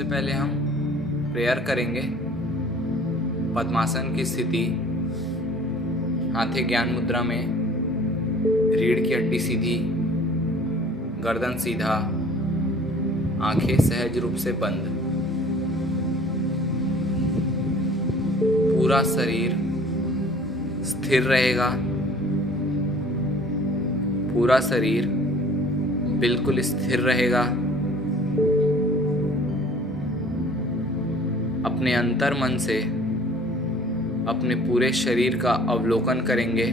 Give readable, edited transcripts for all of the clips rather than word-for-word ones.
सबसे पहले हम प्रेयर करेंगे। पद्मासन की स्थिति, हाथे ज्ञान मुद्रा में, रीढ़ की हड्डी सीधी, गर्दन सीधा, आंखें सहज रूप से बंद। पूरा शरीर स्थिर रहेगा, पूरा शरीर बिल्कुल स्थिर रहेगा। अपने अंतर मन से अपने पूरे शरीर का अवलोकन करेंगे।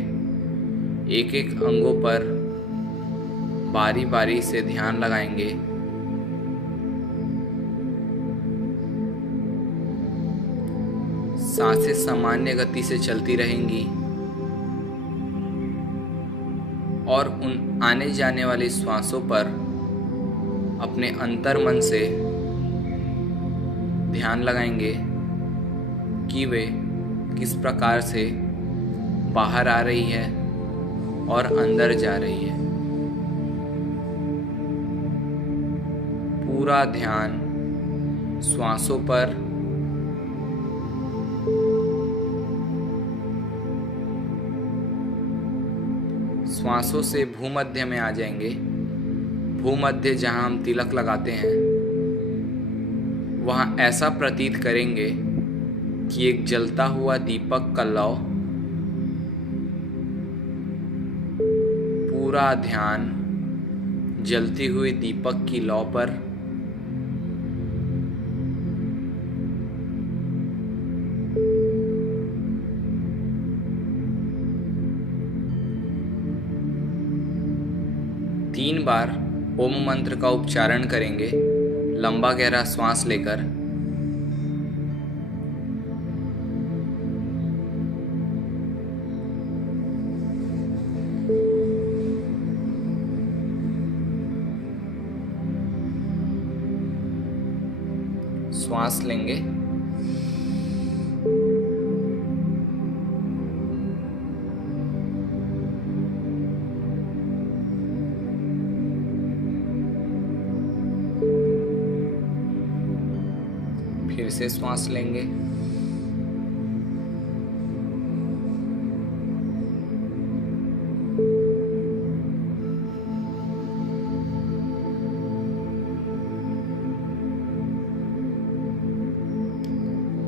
एक एक अंगों पर बारी बारी से ध्यान लगाएंगे। सांसें सामान्य गति से चलती रहेंगी और उन आने जाने वाली श्वासों पर अपने अंतर मन से ध्यान लगाएंगे कि वे किस प्रकार से बाहर आ रही है और अंदर जा रही है। पूरा ध्यान श्वासों पर, श्वासों से भूमध्य में आ जाएंगे। भूमध्य जहां हम तिलक लगाते हैं, वहां ऐसा प्रतीत करेंगे कि एक जलता हुआ दीपक का लौ। पूरा ध्यान जलती हुई दीपक की लौ पर। तीन बार ओम मंत्र का उच्चारण करेंगे, लंबा गहरा श्वास लेकर। श्वास लेंगे, फिर से श्वास लेंगे,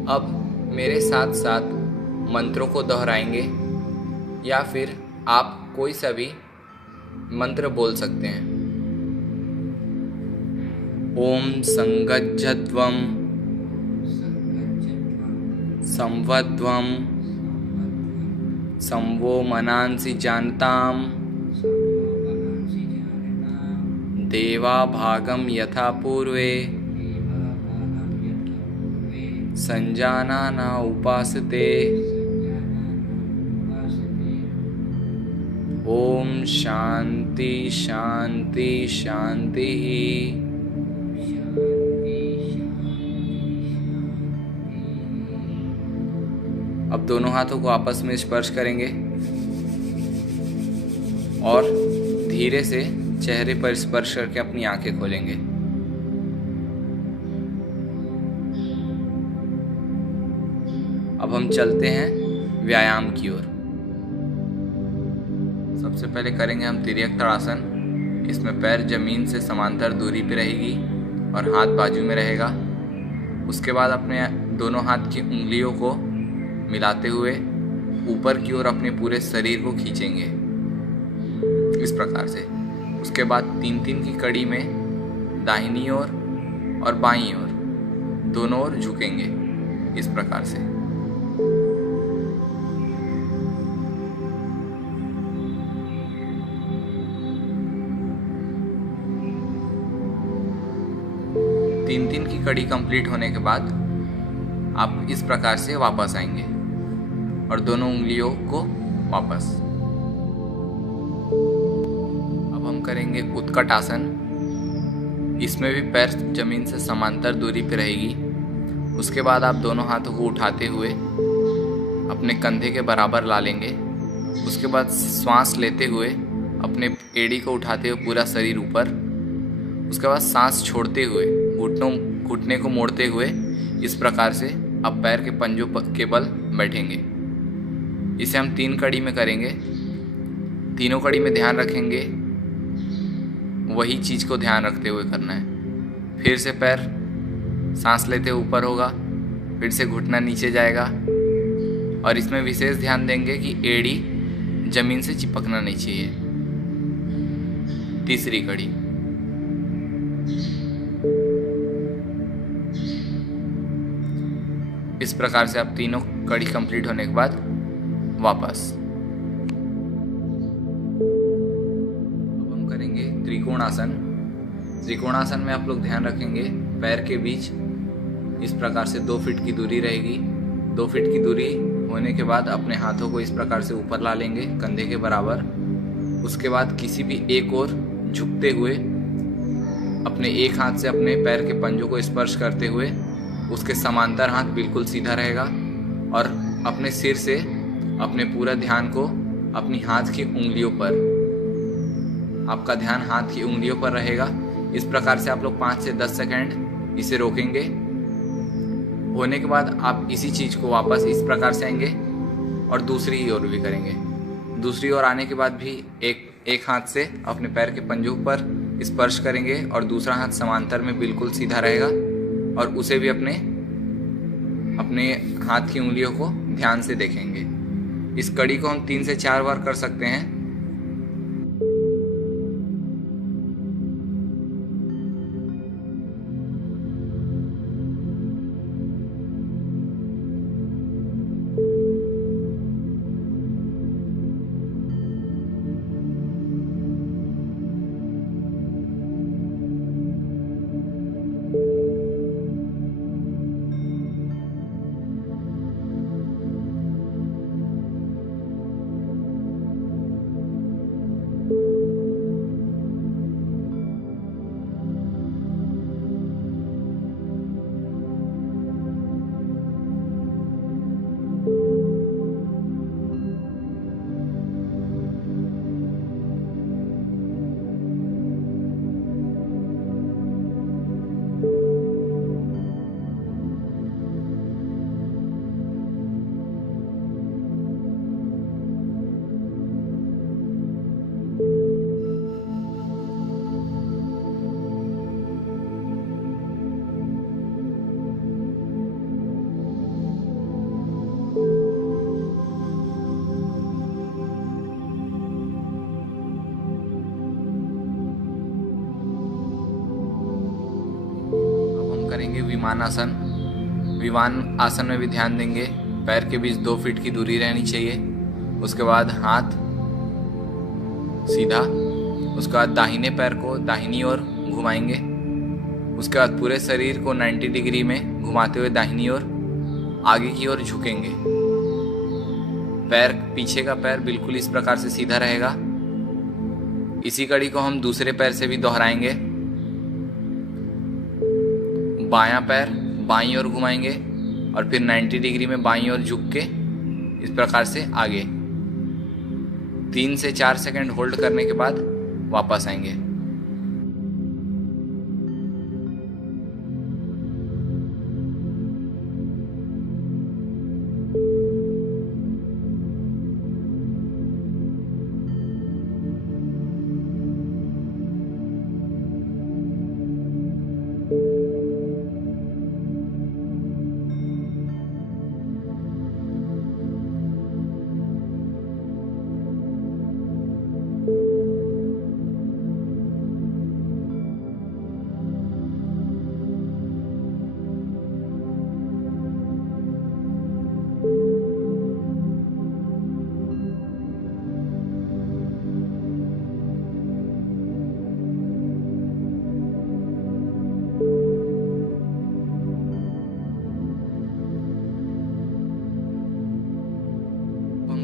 अब मेरे साथ साथ मंत्रों को दोहराएंगे या फिर आप कोई सा भी मंत्र बोल सकते हैं। ओम संगज्जध्वम संवध्वम संवो मनांसि जानताम देवा भागम यथा पूर्वे संजानाना उपासते। ओम शांति शांति शांति। अब दोनों हाथों को आपस में स्पर्श करेंगे और धीरे से चेहरे पर स्पर्श करके अपनी आंखें खोलेंगे। अब हम चलते हैं व्यायाम की ओर। सबसे पहले करेंगे हम तिर्यक ताड़ासन। इसमें पैर जमीन से समांतर दूरी पे रहेगी और हाथ बाजू में रहेगा। उसके बाद अपने दोनों हाथ की उंगलियों को मिलाते हुए ऊपर की ओर अपने पूरे शरीर को खींचेंगे इस प्रकार से। उसके बाद 3-3 की कड़ी में दाहिनी ओर और बाईं ओर दोनों ओर झुकेंगे इस प्रकार से। तीन की कड़ी कंप्लीट होने के बाद आप इस प्रकार से वापस आएंगे और दोनों उंगलियों को वापस। अब हम करेंगे उत्कट आसन। इसमें भी पैर जमीन से समांतर दूरी पर रहेगी। उसके बाद आप दोनों हाथों को उठाते हुए अपने कंधे के बराबर ला लेंगे। उसके बाद श्वास लेते हुए अपने एड़ी को उठाते हुए पूरा शरीर ऊपर। उसके बाद सांस छोड़ते हुए घुटनों घुटने को मोड़ते हुए इस प्रकार से अब पैर के पंजों के बल बैठेंगे। इसे हम 3 कड़ी में करेंगे। तीनों कड़ी में ध्यान रखेंगे, वही चीज़ को ध्यान रखते हुए करना है। फिर से पैर सांस लेते ऊपर होगा, फिर से घुटना नीचे जाएगा और इसमें विशेष ध्यान देंगे कि एड़ी जमीन से चिपकना नहीं चाहिए। तीसरी कड़ी। इस प्रकार से आप तीनों कड़ी कंप्लीट होने के बाद वापस। अब हम करेंगे त्रिकोणासन। त्रिकोणासन में आप लोग ध्यान रखेंगे पैर के बीच इस प्रकार से 2 फीट की दूरी रहेगी। 2 फीट की दूरी होने के बाद अपने हाथों को इस प्रकार से ऊपर ला लेंगे कंधे के बराबर। उसके बाद किसी भी एक ओर झुकते हुए अपने एक हाथ से अपने पैर के पंजों को स्पर्श करते हुए उसके समांतर हाथ बिल्कुल सीधा रहेगा और अपने सिर से अपने पूरा ध्यान को अपनी हाथ की उंगलियों पर, आपका ध्यान हाथ की उंगलियों पर रहेगा। इस प्रकार से आप लोग 5 से 10 सेकंड इसे रोकेंगे। होने के बाद आप इसी चीज़ को वापस इस प्रकार से आएंगे और दूसरी ओर भी करेंगे। दूसरी ओर आने के बाद भी एक हाथ से अपने पैर के पंजों पर स्पर्श करेंगे और दूसरा हाथ समांतर में बिल्कुल सीधा रहेगा और उसे भी अपने हाथ की उंगलियों को ध्यान से देखेंगे। इस कड़ी को हम 3 से 4 बार कर सकते हैं। करेंगे विमान आसन। विमान आसन में भी ध्यान देंगे पैर के बीच 2 फीट की दूरी रहनी चाहिए। उसके बाद हाथ सीधा, उसके बाद दाहिने पैर को दाहिनी ओर घुमाएंगे। उसके बाद पूरे शरीर को 90 डिग्री में घुमाते हुए दाहिनी ओर आगे की ओर झुकेंगे। पैर पीछे का पैर बिल्कुल इस प्रकार से सीधा रहेगा। इसी कड़ी को हम दूसरे पैर से भी दोहराएंगे। बायां पैर बाईं ओर घुमाएंगे और फिर 90 डिग्री में बाईं ओर झुक के इस प्रकार से आगे। 3 से 4 सेकंड होल्ड करने के बाद वापस आएंगे।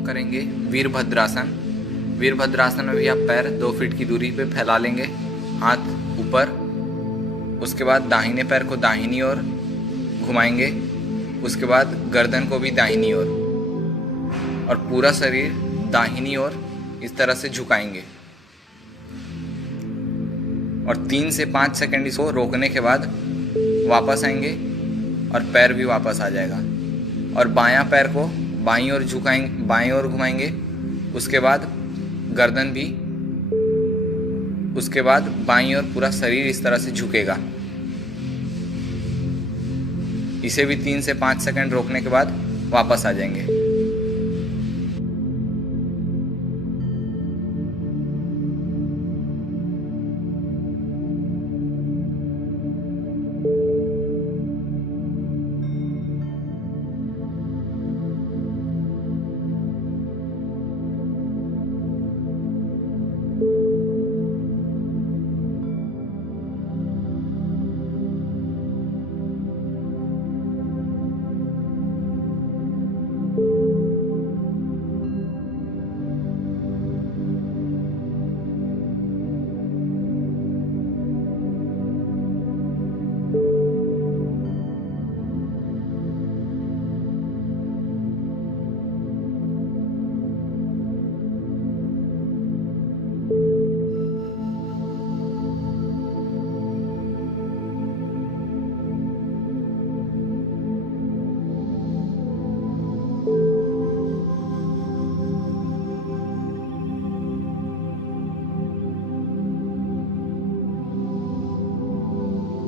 करेंगे वीरभद्रासन। वीरभद्रासन में भी आप पैर 2 फीट की दूरी पे फैला लेंगे, हाथ ऊपर। उसके बाद दाहिने पैर को दाहिनी ओर घुमाएंगे। उसके बाद गर्दन को भी दाहिनी ओर और पूरा शरीर दाहिनी ओर इस तरह से झुकाएंगे। और 3 से 5 सेकंड इसको रोकने के बाद वापस आएंगे और पैर भी वापस आ जाएगा। और बायां पैर को बाईं ओर झुकाएंगे, बाईं ओर घुमाएंगे। उसके बाद गर्दन भी, उसके बाद बाईं ओर पूरा शरीर इस तरह से झुकेगा। इसे भी 3 से 5 सेकंड रोकने के बाद वापस आ जाएंगे।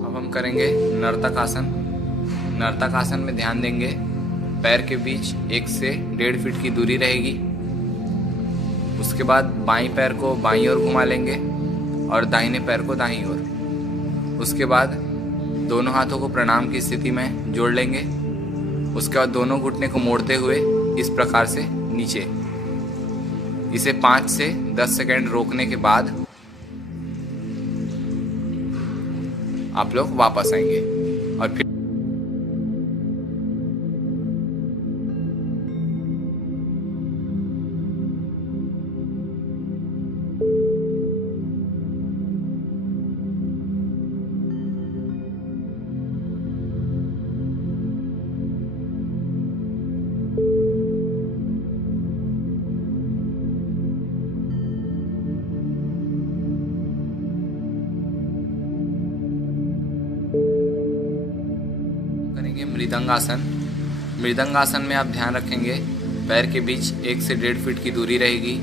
हम करेंगे नर्तक आसन। नर्तक आसन में ध्यान देंगे, पैर के बीच 1 से 1.5 फीट की दूरी रहेगी। उसके बाद बाईं पैर को बाईं ओर घुमा लेंगे और दाहिने पैर को दाहिनी ओर। उसके बाद दोनों हाथों को प्रणाम की स्थिति में जोड़ लेंगे। उसके बाद दोनों घुटने को मोड़ते हुए इस प्रकार से नीचे। इसे 5 से 10 सेकंड रोकने के बाद आप लोग वापस आएंगे और फिर करेंगे मृदंग आसन। मृदंग आसन में आप ध्यान रखेंगे, पैर के बीच 1 से 1.5 फीट की दूरी रहेगी।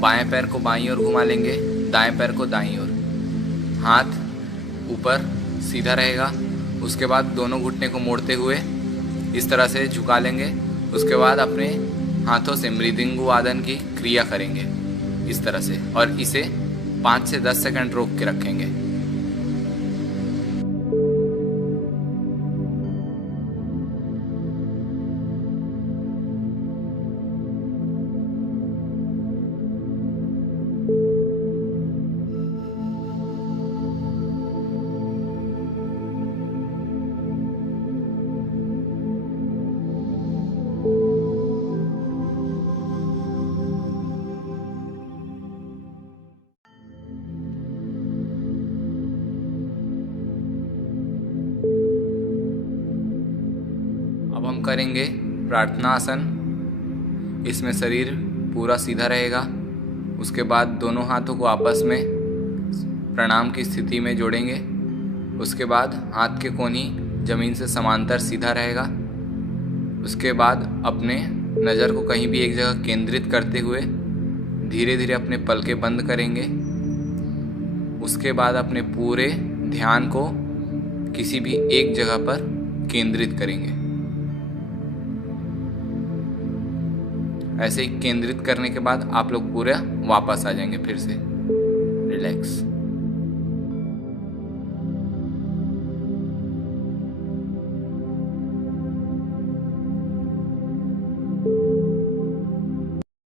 बाएं पैर को बाईं ओर घुमा लेंगे, दाएं पैर को दाईं ओर। हाथ ऊपर सीधा रहेगा। उसके बाद दोनों घुटने को मोड़ते हुए इस तरह से झुका लेंगे। उसके बाद अपने हाथों से मृदंग वादन की क्रिया करेंगे इस तरह से, और इसे 5 से 10 सेकंड रोक के रखेंगे। अब हम करेंगे प्रार्थना आसन। इसमें शरीर पूरा सीधा रहेगा। उसके बाद दोनों हाथों को आपस में प्रणाम की स्थिति में जोड़ेंगे। उसके बाद हाथ के कोनी जमीन से समांतर सीधा रहेगा। उसके बाद अपने नज़र को कहीं भी एक जगह केंद्रित करते हुए धीरे धीरे अपने पलकें बंद करेंगे। उसके बाद अपने पूरे ध्यान को किसी भी एक जगह पर केंद्रित करेंगे। ऐसे ही केंद्रित करने के बाद आप लोग पूरा वापस आ जाएंगे फिर से रिलैक्स।